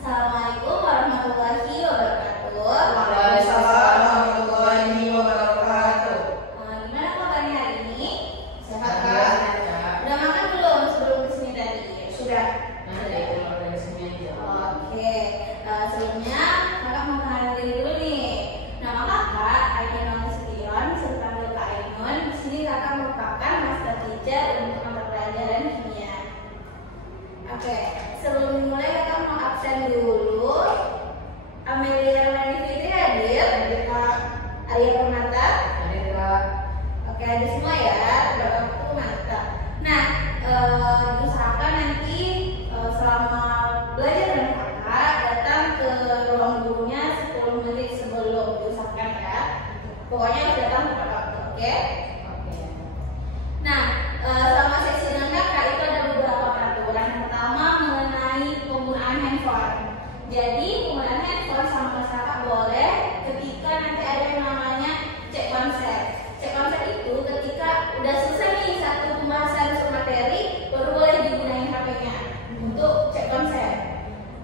Assalamualaikum warahmatullahi wabarakatuh. Waalaikumsalam warahmatullahi wabarakatuh. Gimana kabarnya hari ini? Sehat kan? Udah makan belum sebelum kesini tadi? Sudah. Nanti keluar dari sini aja. Oke. Sebelumnya kakak mau kenalin diri dulu nih. Nama kakak Ainun Nasution serta panggil Kak Ainun. Di sini kakak merupakan master teacher untuk mata pelajaran kimia. Oke. Sebelum dimulai kakak mau absen dulu. Amelia Rani Fitri hadir. Hadir Kak. Arya Permata. Hadir Kak. Oke, ada semua ya. Berapa mantap. Nah, diusahakan nanti selama belajar dengan kakak datang ke ruang gurunya 10 menit sebelum, diusahakan ya. Pokoknya harus datang tepat waktu, oke? Oke. Nah, selama sesi dengan kakak itu ada beberapa peraturan. Yang pertama mengenai penggunaan handphone. Jadi penggunaan handphone sama kelas kakak boleh ketika nanti ada yang namanya cek konsep. Cek konsep itu ketika udah selesai nih satu pembahasan satu materi baru boleh digunakan HP-nya untuk cek konsep.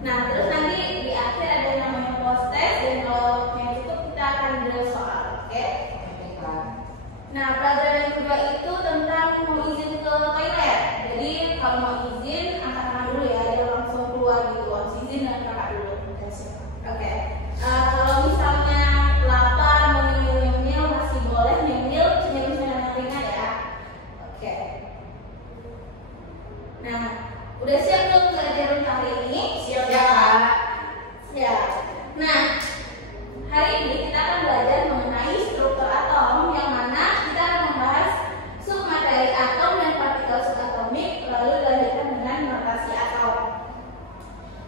Nah, terus nanti di akhir ada yang namanya post test dan kalau yang cukup kita akan drill soal, oke? Oke Kak. Nah, pelajaran yang kedua itu tentang mau izin ke toilet. Jadi kalau mau izin angkat tangan dulu ya, dia langsung keluar gitu. Harus izin dengan kakak dulu. Oke. Kalau misalnya lapar mau nyemil masih boleh nyemil, senyum yang ringan ya. Oke. Nah, udah siap belum pelajaran hari ini? Siap ya Kak. Siap. Nah, hari ini kita akan belajar mengenai struktur atom, yang mana kita akan membahas submateri atom dan partikel subatomik, lalu dilanjutkan dengan notasi atom.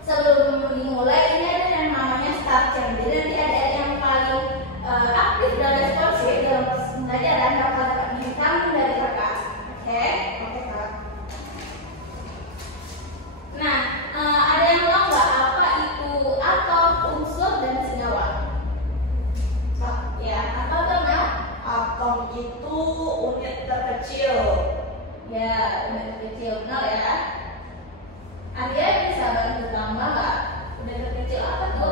Sebelum dimulai, ini ada yang namanya start jam. Jadi nanti ada yang paling aktif dan responsif dalam pembelajaran bakal dapat bintang dari kakak. Oke? Oke Kak. Nah, ada yang tahu nggak apa itu atom, unsur, dan senyawa? Kak, Ya, apa tuh Mel? atom itu unit terkecil. Ya, unit terkecil, benar ya. Arya bisa bantu tambah nggak? Unit terkecil apa tuh?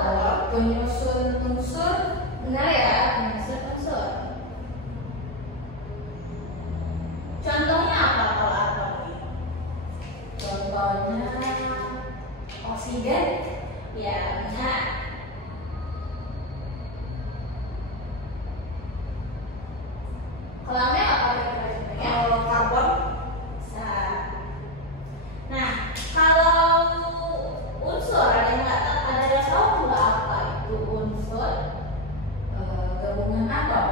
Penyusun unsur. Benar ya, unsur. Contohnya apa kalau atom? Contohnya oksigen. Ya, benar. Kalau Mel apa kira-kira contohnya? Karbon. Bisa. Nah, kalau unsur ada yang tahu nggak apa itu unsur? Gabungan atom.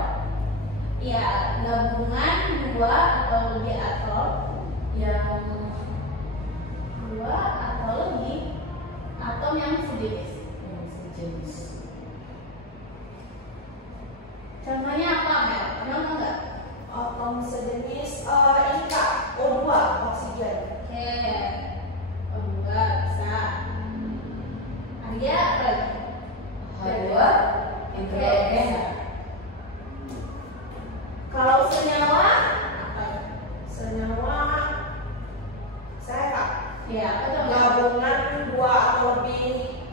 Ya, gabungan dua atau lebih atom yang dua atau lebih atom yang sejenis. Sejenis. Contohnya apa, Mel? Pernah nggak? Atom sejenis ini Kak, O2, oksigen. Oke, dua bisa. Arya apa lagi? H2, hidrogen. Kalau senyawa apa? Senyawa saya Kak, Ya, apa tuh? gabungan dua atau lebih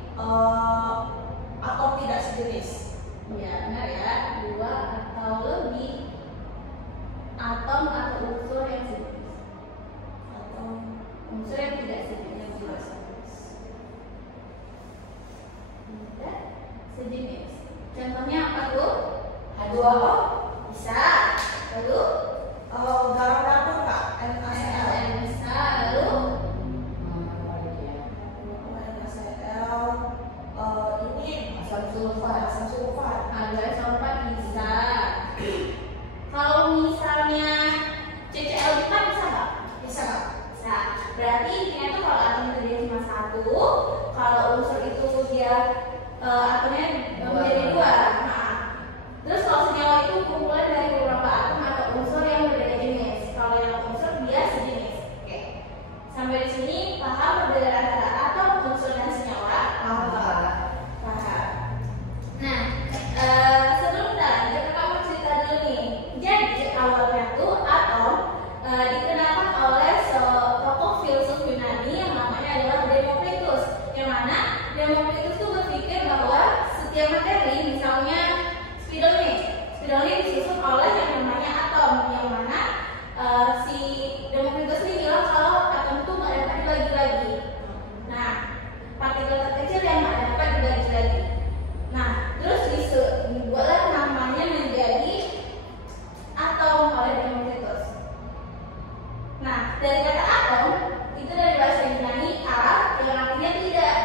atom tidak sejenis. Ya, benar ya. Dua atau lebih atom atau unsur yang sejenis. Atom Unsur yang tidak sejenis. Tidak sejenis. Contohnya apa tuh? H2O, Bisa. Lalu garam dapur Kak, NaCl. bisa. Lalu NaCl, ini asam sulfat. H2SO4 bisa. Kalau misalnya CCl4 bisa nggak? Bisa Kak. Bisa. Berarti intinya tuh kalau atom terdiri cuma satu, kalau unsur itu dia atomnya menjadi dua. Nah, terus kalau senyawa itu kumpulan dari beberapa atom atau unsur yang berbeda jenis. Kalau yang unsur dia sejenis. Oke. Sampai di sini paham perbedaan antara atom, unsur, dan senyawa? Paham Kak. Paham. Nah, sebelum kita lanjut, kamu cerita dulu nih. Jadi awalnya tuh atom dikenalkan oleh tokoh filsuf Yunani yang namanya adalah Demokritus, yang mana Demokritus tuh berpikir bahwa setiap materi, misalnya spidolin disusun oleh yang namanya atom, yang mana si Demokritus ini bilang kalau atom tuh nggak dapat dibagi lagi. Nah, partikel terkecil yang nggak dapat dibagi lagi. Nah, terus dibuatlah namanya menjadi atom oleh Demokritus. Nah, dari kata atom itu dari bahasa Yunani a yang artinya tidak.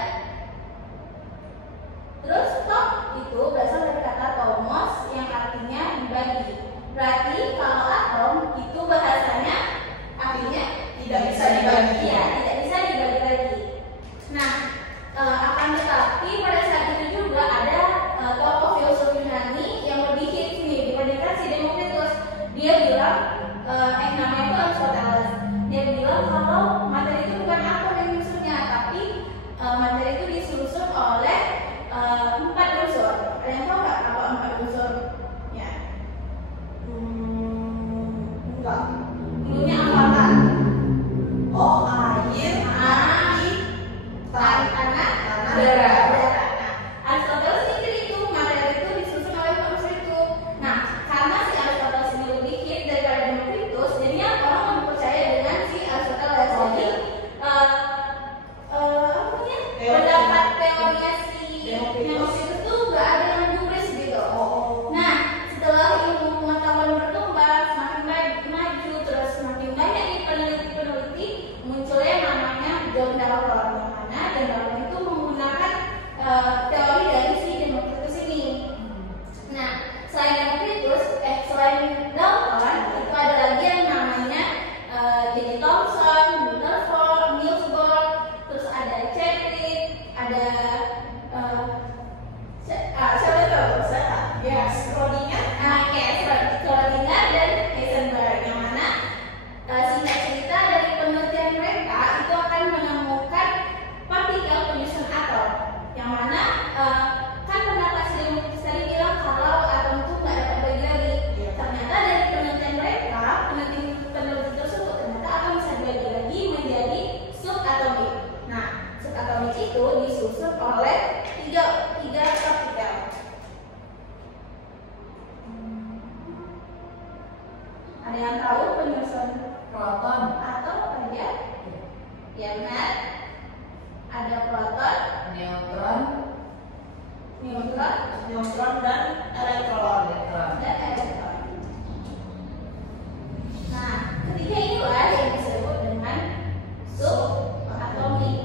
Terus tom itu berasal dari kata tomos yang artinya dibagi. Berarti kalau atom itu bahasanya artinya Tidak bisa dibagi. Iya, tidak bisa dibagi lagi. Nah, akan tetapi pada saat itu juga ada tokoh filsuf Yunani yang lebih hits nih dibandingkan si Demokritus. Dia bilang, namanya itu Aristoteles. Dia bilang kalau materi itu bukan atom yang disusunnya, tapi materi itu disusun oleh 4 unsur. Ada yang tahu nggak apa 4 unsur? Ya. Enggak. Dulunya apa? Oh, air, api, Tanah, udara. Nah, Aristoteles pikir itu materi itu disusun oleh 4 unsur itu. Nah, karena si Aristoteles ini lebih hit daripada Demokritus, jadinya orang lebih percaya dengan si Aristoteles. Jadi, apa namanya? Pendapat teorinya si Demokritus itu nggak ada yang gubris gitu. Nah, setelah ilmu pengetahuan berkembang, semakin maju, terus semakin banyak nih peneliti-peneliti, munculnya namanya John Dalton, yang mana John Dalton itu menggunakan teori dari si Demokritus ini. Nah, selain Dalton, itu ada lagi yang namanya J.J. Thomson, Rutherford, Niels Bohr, terus ada Chadwick, ada siapa itu? Ya, Schrödinger. Schrödinger dan Heisenberg, yang mana singkat cerita dari penelitian mereka itu akan menemukan partikel penyusun atom, yang mana kan pendapat si Demokritus tadi bilang kalau atom itu nggak dapat bagi lagi. Ternyata dari penelitian mereka, peneliti tersebut ternyata akan bisa dibagi lagi menjadi subatomik. Nah, subatomik itu disusun oleh tiga partikel. Ada yang tahu penyusun Proton. atom apa aja? Ya benar. Ada proton, Neutron. neutron, Dan elektron. dan elektron. Nah, ketiga inilah yang disebut dengan subatomik.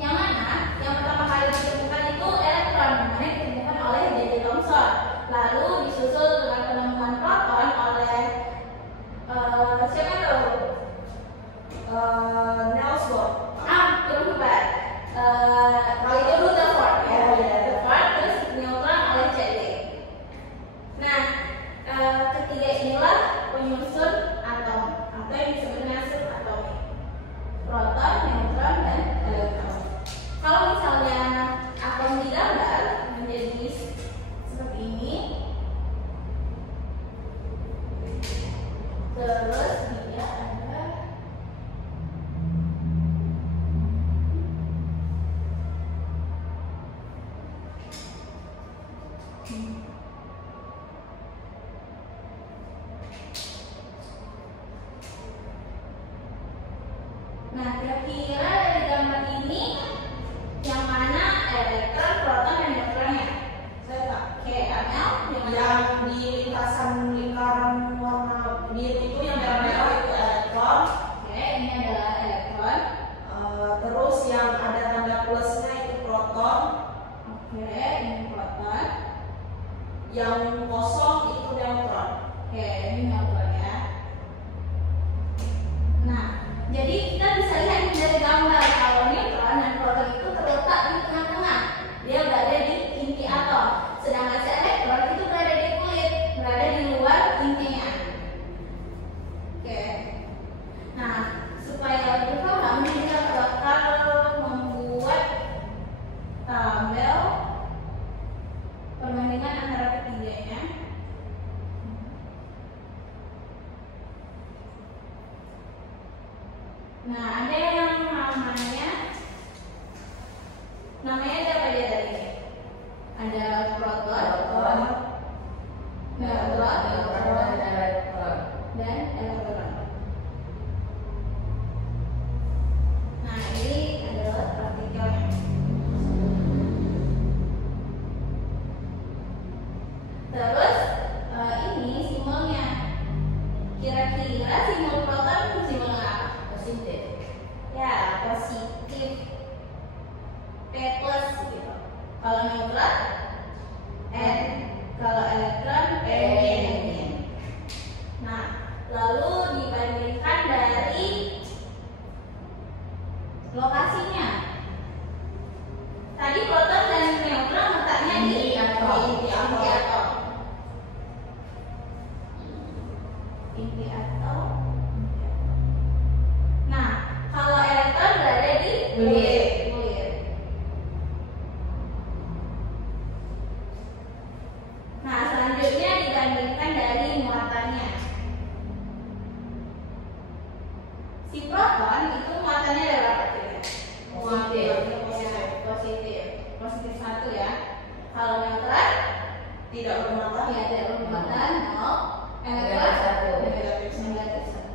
Yang mana yang pertama kali ditemukan itu elektron, yang mana ditemukan oleh J.J. Thomson. Lalu disusul dengan penemuan proton oleh siapa itu? Niels Bohr. Belum tepat. Itu Rutherford ya. Rutherford, terus neutron oleh Chadwick. Nah, ketiga inilah penyusun atom atau yang disebut dengan subatomik. Proton, neutron, dan elektron. Kalau misalnya atom digambar menjadi seperti ini, terus dia ada nah, kira-kira dari gambar ini yang mana elektron, proton, dan neutronnya? Saya tak. Oke, Amel, Yang di lintasan lingkaran warna biru itu yang merah itu elektron. Oke, ini adalah elektron. Terus yang ada tanda plusnya itu proton. Oke, ini proton. Yang kosong itu neutron. Oke, ini neutron ya. Nah, jadi kita bisa lihat dari gambar kalau neutron dan proton itu terletak di tengah-tengah. Dia berada di inti atom. Sedangkan si elektron itu berada di kulit, berada di luar intinya. Oke. Nah, supaya lebih paham, kita bakal membuat tabel perbandingan antara ketiganya. Namanya siapa dia tadi? Ada proton, neutron, dan elektron. Nah, ini adalah partikelnya. Terus ini simbolnya. Kira-kira simbol proton simbol apa? Positif. Ya, positif. P plus gitu. Kalau neutron N, kalau elektron N. Nah, lalu dibandingkan dari lokasinya. Tadi proton dan neutron letaknya di inti atom. Inti atom. Nah, kalau elektron berada di kulit. Nah, selanjutnya dibandingkan dari muatannya. Si proton itu muatannya ada berapa kira? Positif 1 ya. Kalau neutron Tidak bermuatan. ya tidak bermuatan 0. Elektron negatif 1.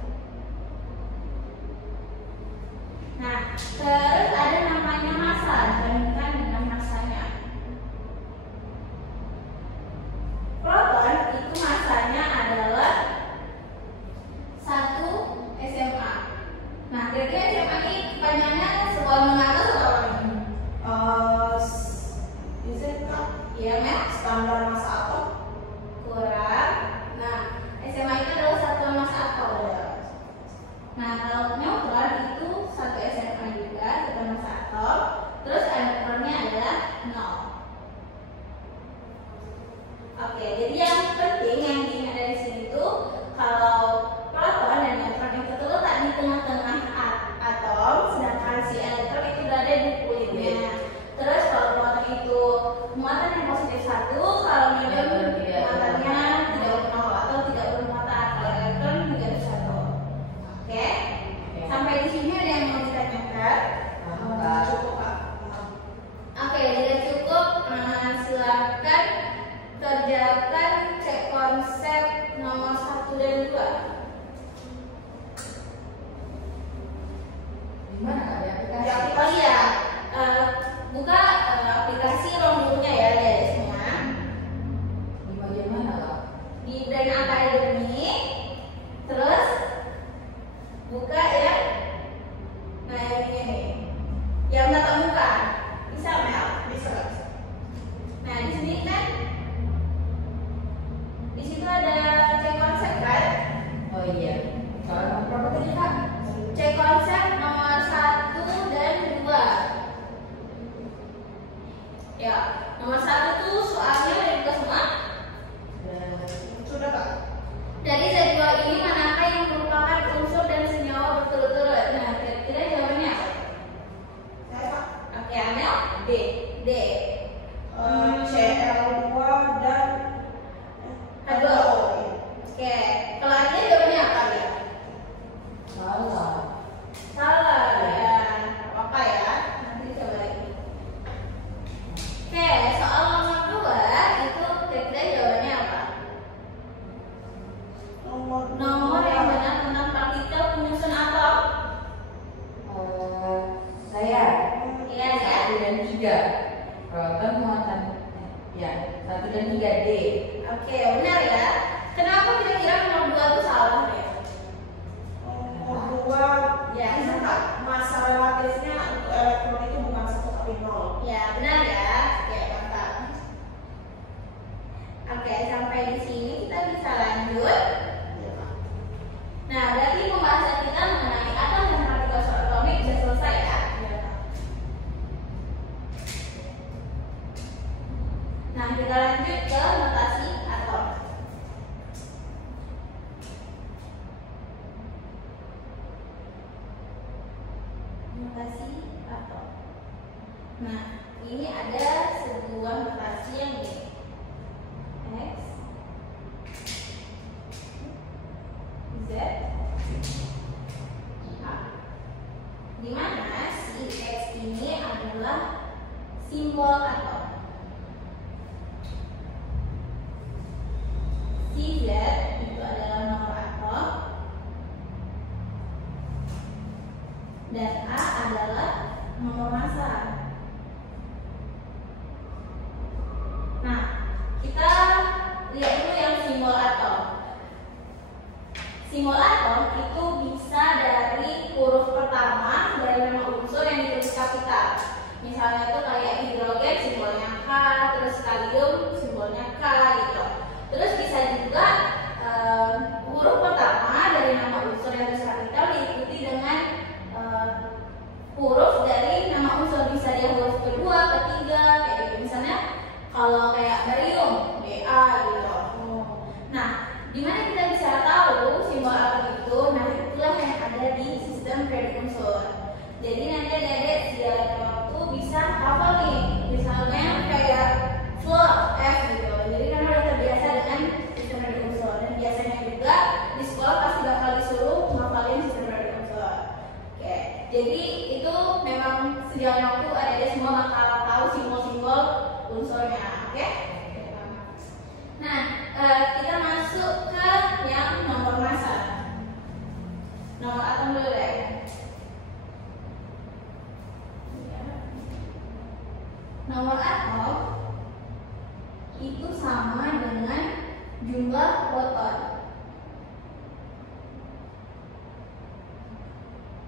Nah, terus ada namanya massa, dibandingkan dengan massanya. Proton itu massanya adalah 1 SMA. Nah, kira-kira SMA ini kepanjangannya sekolah atau sekolah? Iya, Mel? Standar massa atom. Kurang. Nah, SMA itu adalah satuan massa atom. Nah, kalau neutron itu 1 SMA juga, satuan massa atom. Terus elektronnya adalah 0. Oke, jadi yang penting yang diingat dari sini tuh kalau proton dan neutron itu terletak di tengah-tengah atom, sedangkan si elektron itu berada di kulitnya. Terus kalau proton itu muatan yang positif 1, kalau neutron muatannya tidak bernol atau tidak bermuatan, kalau elektron negatif 1. Oke? Sampai di sini ada yang mau ditanyakan? Cukup, Pak. Oke, jika cukup, silakan kerjakan cek konsep nomor 1 dan 2. Gimana Kak? Di aplikasi? Oh iya, buka aplikasi Rombooknya ya, dari semua. Di bagian mana Kak? Di Brain Academy, terus buka ya. Nah, yang ini nih, yang tatap muka. Bisa Mel? Bisa. Nah, di sini kan, di situ ada cek konsep kan? Oh iya. Soal berapa tadi Kak? Cek konsep nomor 1 dan 2. Ya, nomor 1 tuh soalnya udah dibuka semua. Sudah Kak. Dari Z2 ini manakah yang merupakan unsur dan senyawa berturut-turut? Nah, kira-kira jawabannya apa? Saya Pak. Oke, Amel? D. D. CL2 dan H2O. Oke, kalau Anya jawabannya apa ya? Salah. Salah ya, apa ya? Nanti coba lagi. Oke, soal nomor 2 itu kira-kira jawabannya apa? Nomor yang benar tentang partikel penyusun atom. Saya. Iya ya. 1 dan 3. Proton muatan. Ya, 1 dan 3 D. Oke, benar ya. Kenapa kira-kira nomor 2 itu salah ya? Nomor 2. Ya, Bisa Kak. Massa relatifnya untuk elektron itu bukan 1 tapi 0. Ya, benar ya. Oke, mantap. Oke, sampai di sini kita bisa lanjut. Nah, berarti pembahasan kita mengenai atom dan partikel subatomik sudah selesai ya. Nah, kita lanjut ke notasi atom. Notasi atom. Nah, ini ada sebuah notasi yang ini. X, Z, A. Di mana si X ini adalah simbol atom. Cz itu adalah nomor atom dan A adalah nomor massa. Nah, kita lihat dulu yang simbol atom. Simbol atom itu bisa dari huruf pertama dari nama unsur yang ditulis kapital. Misalnya itu kayak hidrogen simbolnya K, terus kalium simbolnya K gitu. Terus bisa juga huruf pertama dari nama unsur yang ditulis kapital diikuti dengan huruf dari nama unsur, bisa dia huruf kedua, ketiga, kayak gitu. Misalnya kalau kayak barium, Ba gitu. Nah, gimana kita bisa tahu simbol atom itu? Nah, itulah yang ada di sistem kredit unsur. Jadi nanti adik-adik setiap waktu bisa hafal nih, misalnya kayak float F gitu. Jadi karena udah terbiasa dengan sistem kredit unsur, dan biasanya juga di sekolah pasti bakal disuruh ngapalin sistem kredit unsur. Oke, jadi itu memang sejauh waktu adik-adik semua bakal tahu simbol-simbol unsurnya. Oke? Nah, kita masuk ke yang nomor massa. Nomor atom dulu deh. Nomor atom itu sama dengan jumlah proton.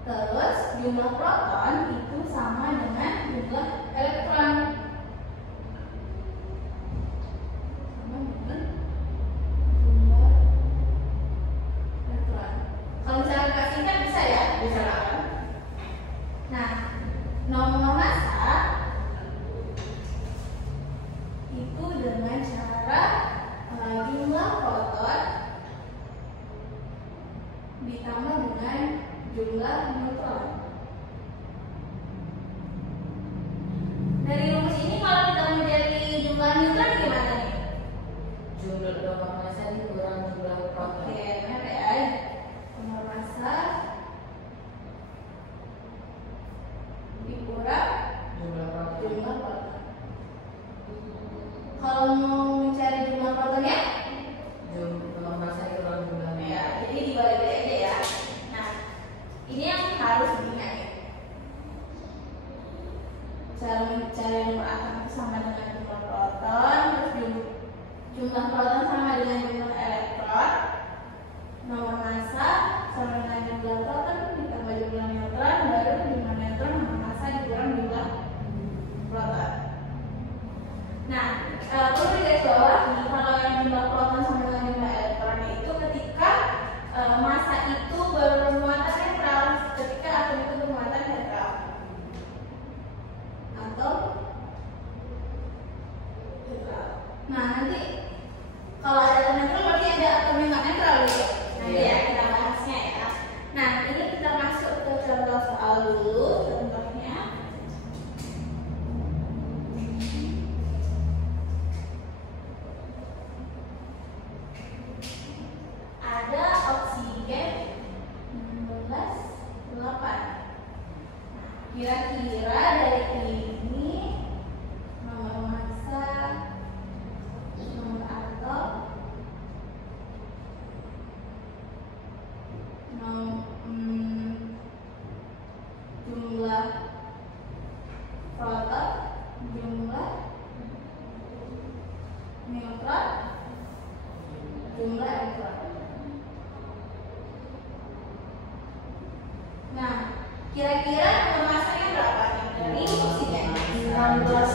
Terus jumlah proton itu sama dengan jumlah elektron. Kalau misalnya kita singkat bisa ya? Bisa. Nah, nomor massa itu dengan cara jumlah proton ditambah dengan jumlah neutron. Dari rumus ini kalau kita mau jadi jumlah neutron gimana nih? Jumlah nomor massa dikurang jumlah proton. Oke, benar ya. Nomor massa dikurang Jumlah proton. jumlah proton. Kalau mau mencari jumlah protonnya, Nomor massa dikurang jumlah neutron. ya, jadi dibalik-balik aja ya. Nah, ini yang harus diingat ya. Cara mencari nomor atom itu sama dengan jumlah proton, terus jumlah proton sama dengan jumlah elektron. Nomor massa sama dengan jumlah proton ditambah jumlah neutron, baru jumlah neutron nomor massa dikurang jumlah proton. Nah, perlu digarisbawahi kalau yang jumlah proton sama dengan jumlah elektronnya itu ketika massa itu bermuatan netral, ketika atom itu bermuatan netral atau netral. Nah, nanti kalau ada atom netral berarti ada atom yang nggak netral gitu. Nanti ya kita bahasnya ya. Nah, ini kita masuk ke contoh soal dulu. Contohnya ada oksigen 16,8. Kira-kira dari ini nomor massa, nomor atom, jumlah proton, jumlah neutron, jumlah elektron. Nah, kira-kira nomor massanya berapa nih dari oksigen? 16.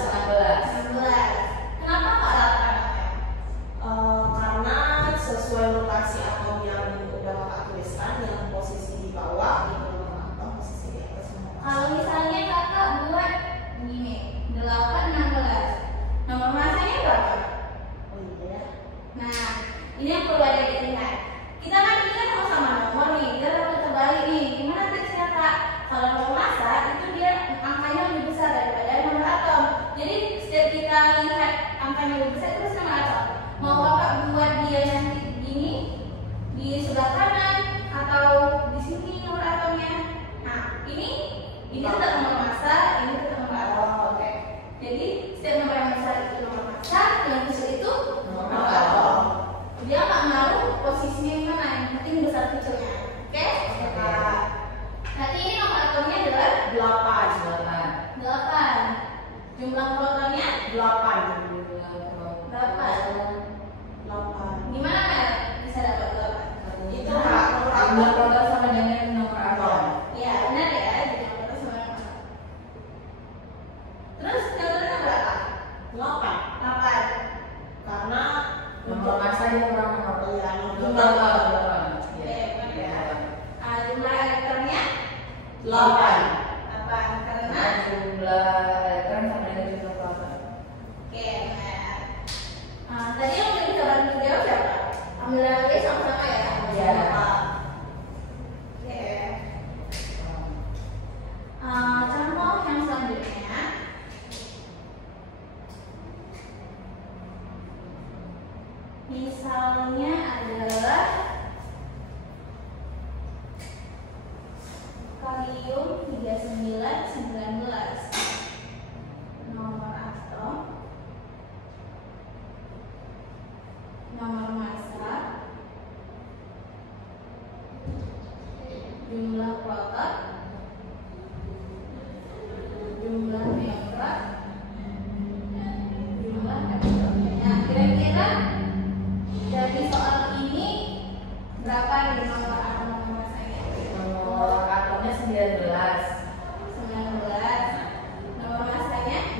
Kenapa nggak 8? Karena sesuai lokasi atom yang udah kakak tuliskan, yang posisi di bawah itu nomor atom, posisi di atas nomor massa. Kalau misalnya kakak buat gini, 8, 16, nomor massanya berapa? Oh iya. Nah, ini yang perlu ada diingat. Kita kan ini kan sama-sama nomor nih, kita dapat terbalik nih. Gimana tipsnya kak? Kalau nomor massa itu dia angkanya lebih besar daripada nomor atom. Jadi setiap kita lihat angkanya lebih besar itu pasti nomor atom. Mau kakak buat dia nanti gini di sebelah kanan atau di sini nomor atomnya. Nah, ini tetap nomor massa, ini tetap nomor atom. Oh, oke. Jadi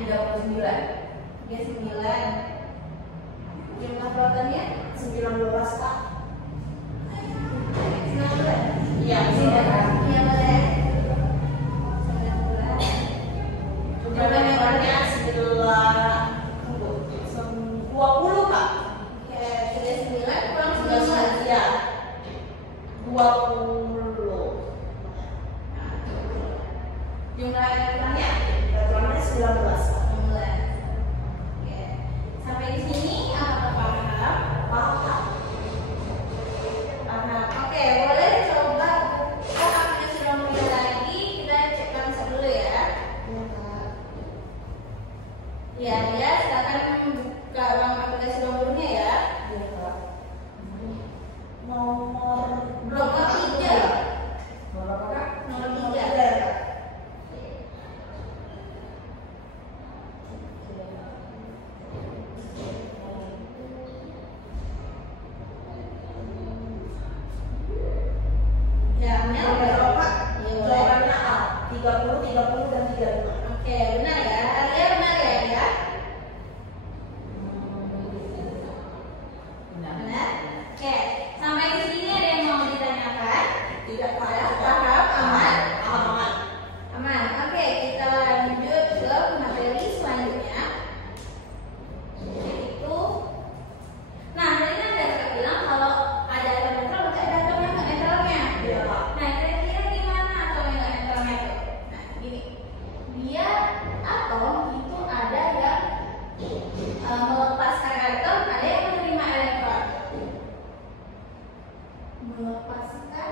39. Jumlah protonnya 19 Kak. 19. Iya, Iya boleh. 19. jumlah elektronnya 20 Kak. Oke, 39 kurang 19. Iya, 20. Jumlah elektronnya Elektronnya 19 Kak. 19. Oke. Sampai di sini apakah paham? Paham Kak? Paham. Oke, boleh coba buka aplikasi Romeo lagi. Kita cek konsep dulu ya. Iya Kak. Ya, silakan buka ruang aplikasi Romeo-nya ya. Iya Kak. Nomor Nomor 3. Nomor apa Kak? Nomor Nomor 3. 3 ya Kak. Ya, benar Nomor ya? berapa Kak? Iya, boleh. Jawabannya A. 30, 30 dan 35. Oke, benar ya. Artinya benar ya? Benar. Oke, sampai di sini ada yang mau ditanyakan? Tidak Kak. Ya, paham? Aman? Aman. Aman. Oke, kita lanjut ke materi selanjutnya. Yaitu, nah tadi kan ada kakak bilang kalau ada atom netral berarti ada atom yang nggak netralnya. Iya Kak. Nah, kira-kira gimana atom yang nggak netralnya tuh? Nah, gini, dia atom itu ada yang melepaskan elektron, ada yang menerima elektron. Melepaskan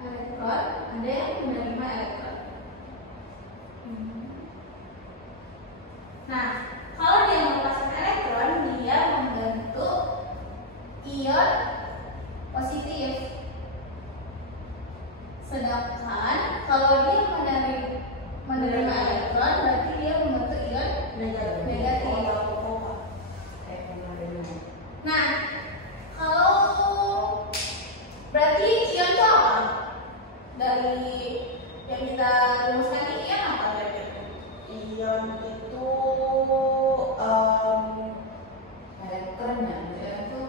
elektron, ada yang menerima elektron. Nah, kalau dia melepaskan elektron, dia membentuk ion positif. Sedangkan kalau dia menerima elektron, berarti dia membentuk ion negatif. Nah, kalau berarti ion itu apa? Dari yang kita rumuskan ini ion apa berarti? Ion itu Elektronnya, ion itu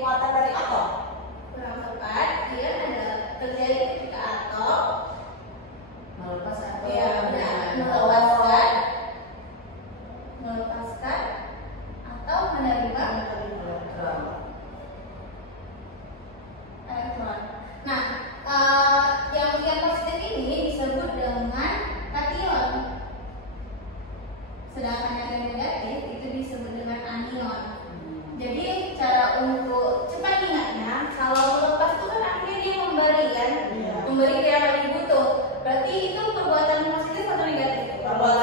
muatan dari atom. kurang tepat. Ion adalah terjadi ketika atom melepaskan atau menerima elektron. Nah, yang ion positif ini disebut dengan kation. Sedangkan yang negatif itu disebut dengan anion. Jadi cara untuk cepat ingatnya, kalau melepas itu kan artinya dia memberi kan, Iya. memberi ke yang lagi butuh. Berarti itu perbuatan positif atau negatif? Perbuatan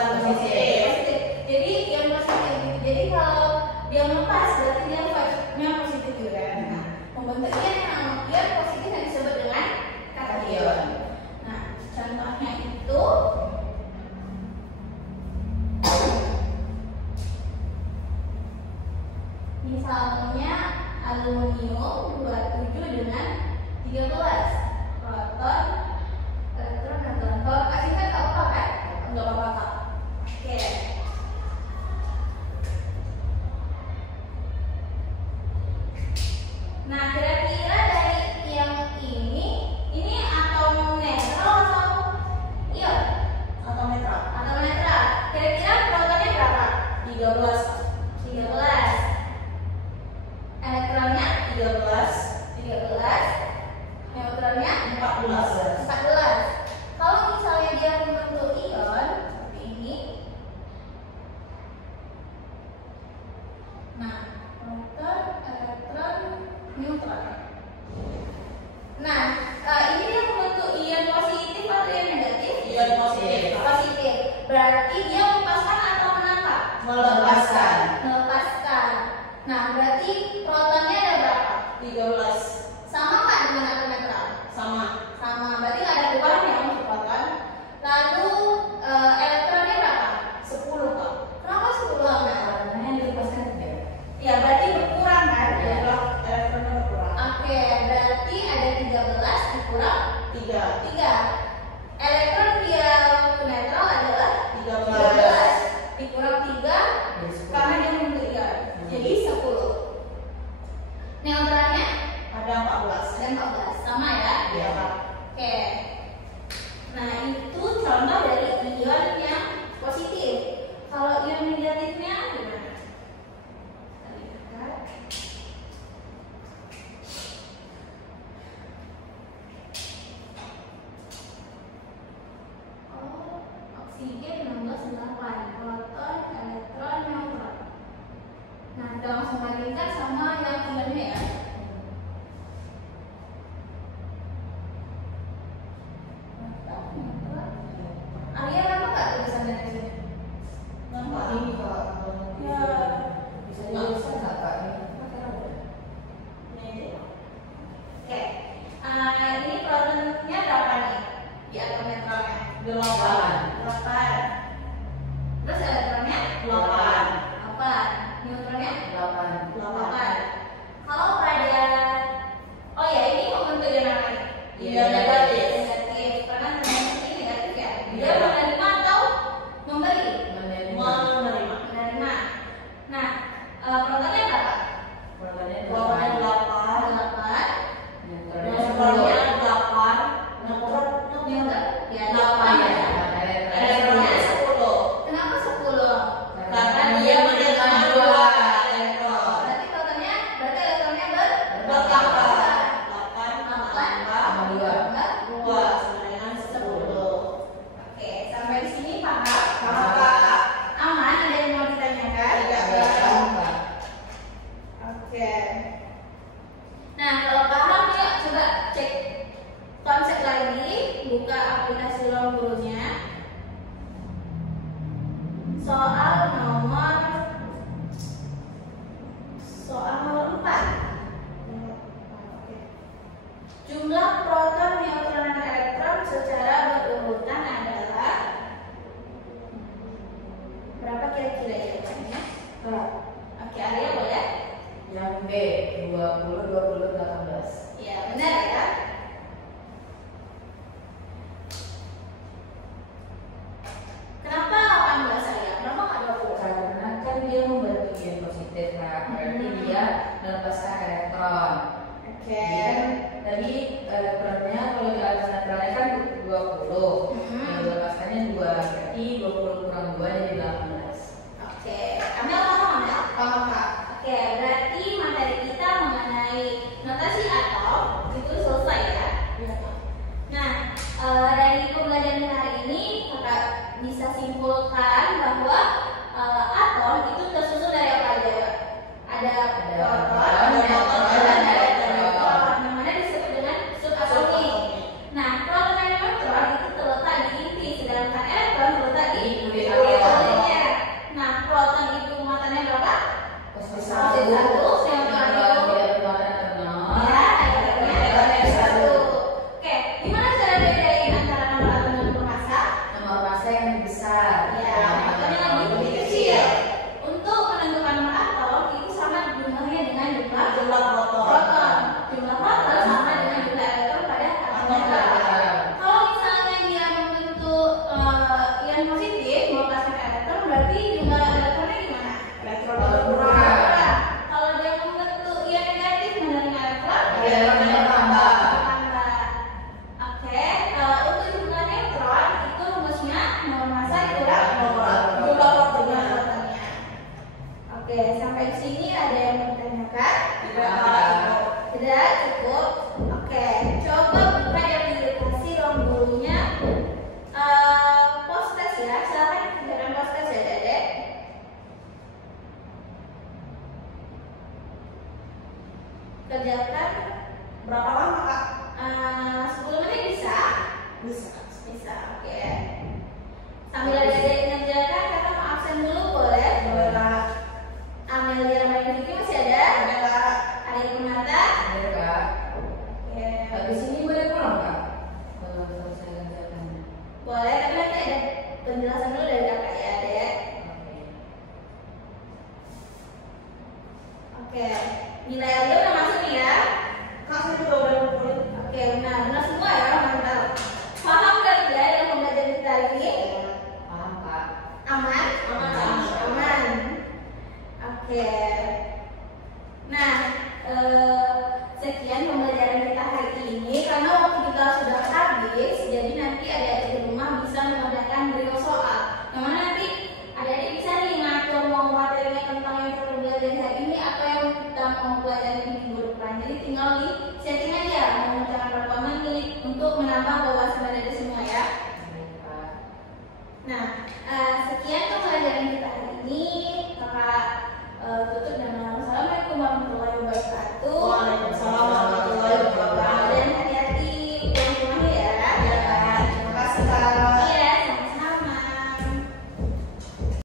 contoh dari ion yang positif. Kalau ion negatifnya gimana? Kita lihat. Oh, oksigen 16,8, proton, elektron, neutron. Nah, kita langsung bandingkan sama yang ionnya ya. Arya lama nggak tulisan dari sini? Nampak ini Kak. Ya. Bisa bisa nggak Kak? Oke. Ini protonnya berapa nih? Di atom netronnya? 8. Terus elektronnya? 8. Neutronnya? 8. Kalau pada oh ya, ini membentuk yang mana? Iya, negatif. Negatif. Karena ini negatif ya. Dia menerima atau memberi? Menerima. Nah, protonnya berapa? Protonnya 8. 8. Neutronnya 8. Neutron ya 8 8 ya. Elektronnya 10. Kenapa 10? Karena dia menerima 2 elektron. Berarti elektronnya Bertambah. 8 tambah 2 sama dengan 10. Oke, sampai di sini paham? Paham, Kak. Aman? Ada yang mau ditanyakan? Tidak. Oke. Nah, kalau paham yuk coba cek konsep lagi, buka aplikasi ruang gurunya. Soal nomor 4. Jumlah proton, neutron, dan elektron secara berurutan adalah berapa kira-kira jawabannya? Oke, Arya boleh? Yang B 20 20 18. Ya, benar ya. Kenapa 18 Arya? Kenapa nggak 20? Karena kan dia membentuk ion positif Kak. Berarti dia melepaskan elektron. Oke. Dia kan tadi elektronnya kalau di atas netronnya kan 20. Yang melepaskannya 2. Berarti 20 kurang 2 jadi 18. Oke. Amel paham ya? Paham Kak? Oke, berarti materi kita mengenai notasi atom itu selesai ya. Nah, dari pembelajaran hari ini kakak bisa simpulkan bahwa atom itu tersusun dari apa aja? Ada proton, neutron, dan elektron. Namanya disebut dengan subatomik. Nah, proton dan neutron itu terletak di inti, sedangkan elektron terletak di nuklirnya. Nah, proton itu muatannya berapa? Posisi 1, neutron itu ya, elektronnya 1. Oke, gimana cara bedain antara nomor atom dan nomor massa? Nomor massa yang lebih besar. Ya, makanya lebih kecil. Untuk menentukan nomor atom itu sama jumlahnya dengan jumlah proton. Jumlah proton sama dengan jumlah elektron pada atomnya. Kalau misalnya dia membentuk ion positif melepaskan elektron, berarti jumlah elektronnya gimana? Elektron berkurang. Kalau dia membentuk ion negatif menerima elektron, Elektronnya bertambah. bertambah. Oke, untuk jumlah neutron itu rumusnya nomor massa dikurang jumlah protonnya. Oke, sampai di sini ada yang mau ditanyakan? Tidak, cukup. Oke, coba buka di aplikasi ruang gurunya. Post-test ya, silakan kerjakan post-test ya, Dedek. Kerjakan Berapa lama Kak? 10 menit bisa? Bisa. Bisa, oke. Sambil Dedek ngerjakan, kakak mau absen dulu boleh? Boleh Kak. Amelia Ramadhani masih ada? Ada Kak. Arya Purnata? Ada Kak. Oke. Habis ini boleh pulang Kak? Kalau selesai kerjaannya. Boleh, tapi nanti ada penjelasan dulu dari kakak ya, Dek. Oke. Nilai Arya udah masuk nih ya? Kak saya juga udah ngumpulin. Oke, benar semua ya, mantap. Paham kan ya yang pembelajaran kita hari ini? Paham Kak. Aman? Aman. Oke. Nah, sekian pembelajaran kita hari ini. Karena waktu kita sudah habis, jadi nanti adik-adik di rumah bisa mengerjakan Jadi tinggal di setting aja mau mengerjakan berapa menit untuk menambah wawasan dari semua ya. Nah, sekian pembelajaran kita hari ini. Kakak tutup dengan assalamualaikum warahmatullahi wabarakatuh.